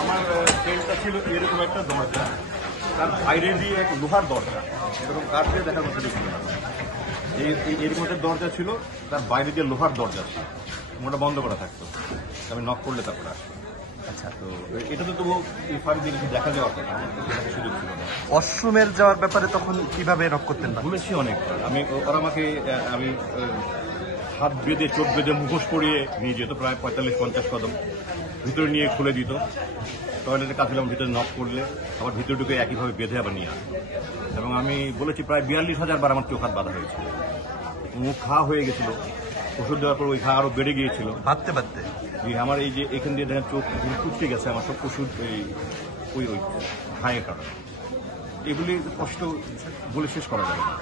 আমার ট্রেনটা ছিল এরকম একটা দরজা, তার বাইরে দিয়ে এক লোহার দরজা, এরকম কাঠ দিয়ে দেখার মতো দেখছিল না। এরকম একটা দরজা ছিল, তার বাইরে দিয়ে লোহার দরজা ছিল, ওটা বন্ধ করা থাকতো, আমি নক করলে তারপরে আসতো। আচ্ছা, তো এটা তো তবু এই ফাঁক দিয়ে দেখা যাওয়ার কথা, সুযোগ ছিল না। ওয়াশরুমের যাওয়ার ব্যাপারে তখন কিভাবে নক করতেন? ভুলেছি অনেকবার ওরা আমাকে হাত বেঁধে চোখ বেঁধে মুখোশ পরিয়ে নিয়ে যেত, প্রায় 45-50 কদম ভিতরে নিয়ে খুলে দিত। টয়লেটের কাছে ভিতরে নক করলে আবার ভিতরে ঢুকে একইভাবে বেঁধে আবার নিয়ে আসতো। এবং আমি বলেছি প্রায় 42,000 বার আমার চোখ হাত বাঁধা হয়েছিল, মুখ ঘা হয়ে গেছিল, ওষুধ দেওয়ার পর ওই ঘা আরো বেড়ে গিয়েছিল ভাবতে ভাবতে। আমার এই যে এখান দিয়ে দেখেন চোখ টুটতে গেছে, আমার সব ওষুধ ওই ঘায়ের কারণে। এগুলি কষ্ট বলে শেষ করা যায় না।